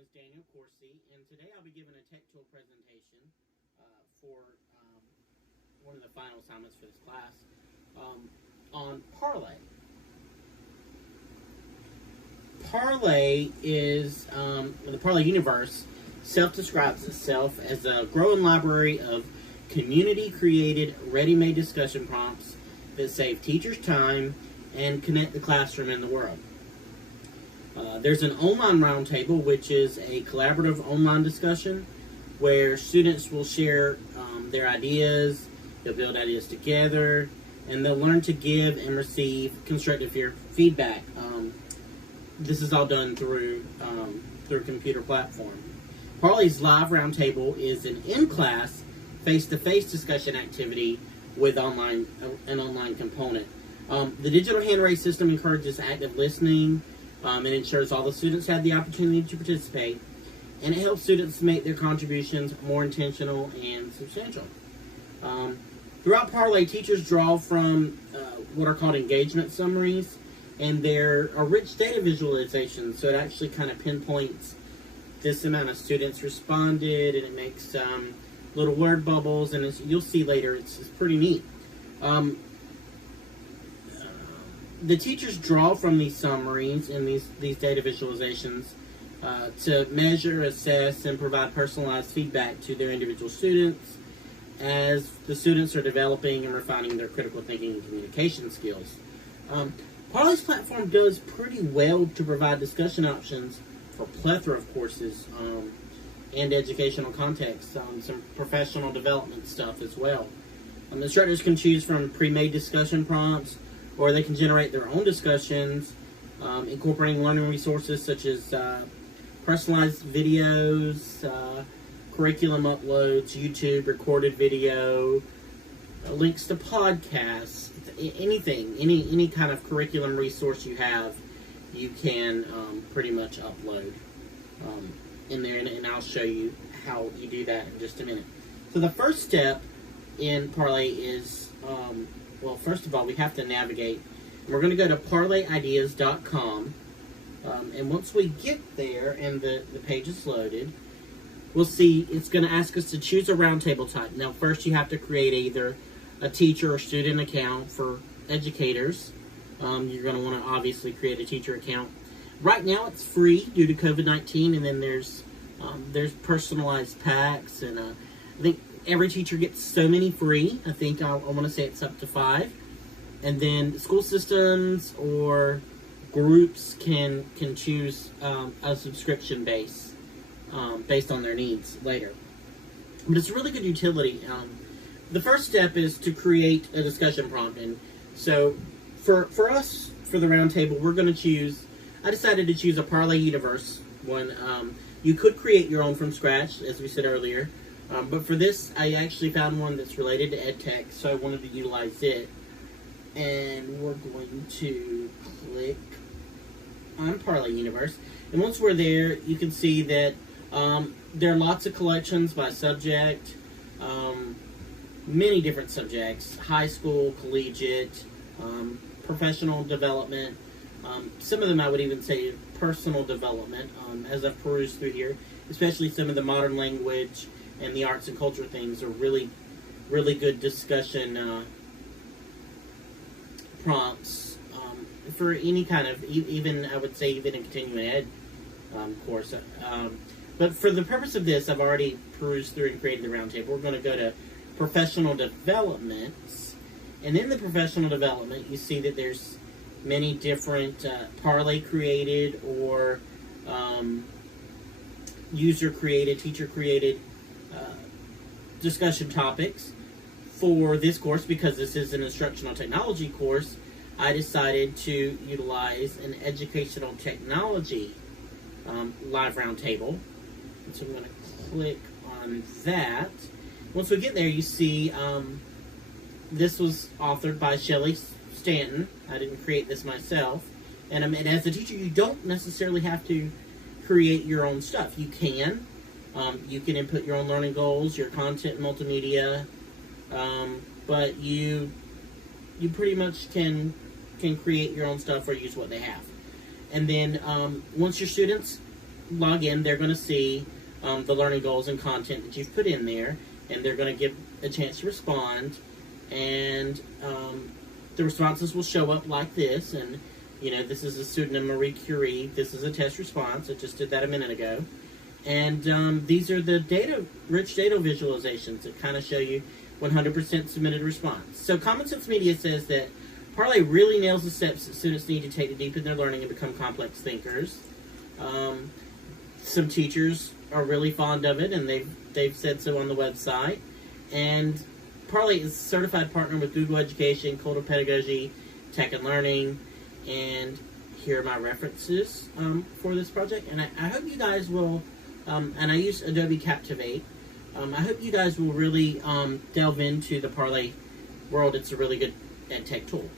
is Daniel Corsi, and today I'll be giving a tech tool presentation for one of the final assignments for this class on Parlay. Parlay is, the Parlay universe self-describes itself as a growing library of community-created, ready-made discussion prompts that save teachers time and connect the classroom and the world. There's an online roundtable, which is a collaborative online discussion where students will share their ideas, they'll build ideas together, and they'll learn to give and receive constructive feedback. This is all done through a computer platform. Parlay's live roundtable is an in-class, face-to-face discussion activity with an online component. The digital hand raise system encourages active listening. It ensures all the students have the opportunity to participate, and it helps students make their contributions more intentional and substantial. Throughout Parlay, teachers draw from what are called engagement summaries, and they're a rich data visualization, so it actually kind of pinpoints this amount of students responded, and it makes little word bubbles, and as you'll see later, it's pretty neat. The teachers draw from these summaries and these data visualizations to measure, assess, and provide personalized feedback to their individual students as the students are developing and refining their critical thinking and communication skills. Parlay's platform does pretty well to provide discussion options for a plethora of courses and educational contexts, some professional development stuff as well. Instructors can choose from pre-made discussion prompts, or they can generate their own discussions, incorporating learning resources such as personalized videos, curriculum uploads, YouTube, recorded video, links to podcasts, anything, any kind of curriculum resource you have, you can pretty much upload in there, and I'll show you how you do that in just a minute. So the first step in Parlay is, well, first of all, we have to navigate. We're going to go to parlayideas.com, and once we get there and the page is loaded, we'll see it's going to ask us to choose a roundtable type. Now, first you have to create either a teacher or student account. For educators, you're going to want to obviously create a teacher account. Right now it's free due to COVID-19, and then there's personalized packs, and I think every teacher gets so many free. I think I want to say it's up to 5. And then school systems or groups can choose a subscription base based on their needs later. But it's a really good utility. The first step is to create a discussion prompt. And so for us, for the roundtable, we're going to choose, I decided to choose a Parlay Universe one. You could create your own from scratch, as we said earlier. But for this, I actually found one that's related to ITEC, so I wanted to utilize it. And we're going to click on Parlay Universe. And once we're there, you can see that there are lots of collections by subject, many different subjects, high school, collegiate, professional development. Some of them I would even say personal development, as I've perused through here, especially some of the modern language and the arts and culture things are really, really good discussion prompts for any kind of, even I would say even a continuing ed course. But for the purpose of this, I've already perused through and created the roundtable. We're going to go to professional developments, and in the professional development, you see that there's many different Parlay created or user created, teacher created discussion topics. For this course, because this is an instructional technology course, I decided to utilize an educational technology live roundtable. And so I'm going to click on that. Once we get there, you see this was authored by Shelley Stanton. I didn't create this myself. And as a teacher, you don't necessarily have to create your own stuff. You can. You can input your own learning goals, your content, multimedia, but you pretty much can create your own stuff or use what they have. And then once your students log in, they're going to see the learning goals and content that you've put in there, and they're going to get a chance to respond, and the responses will show up like this. And this is a student of Marie Curie. This is a test response. I just did that a minute ago. And these are the rich data visualizations that kind of show you 100% submitted response. So Common Sense Media says that Parlay really nails the steps that students need to take to deepen their learning and become complex thinkers. Some teachers are really fond of it, and they've said so on the website. And Parlay is a certified partner with Google Education, Coulter Pedagogy, Tech and Learning, and here are my references for this project. And I hope you guys will, and I use Adobe Captivate. I hope you guys will really delve into the Parlay world. It's a really good ed tech tool.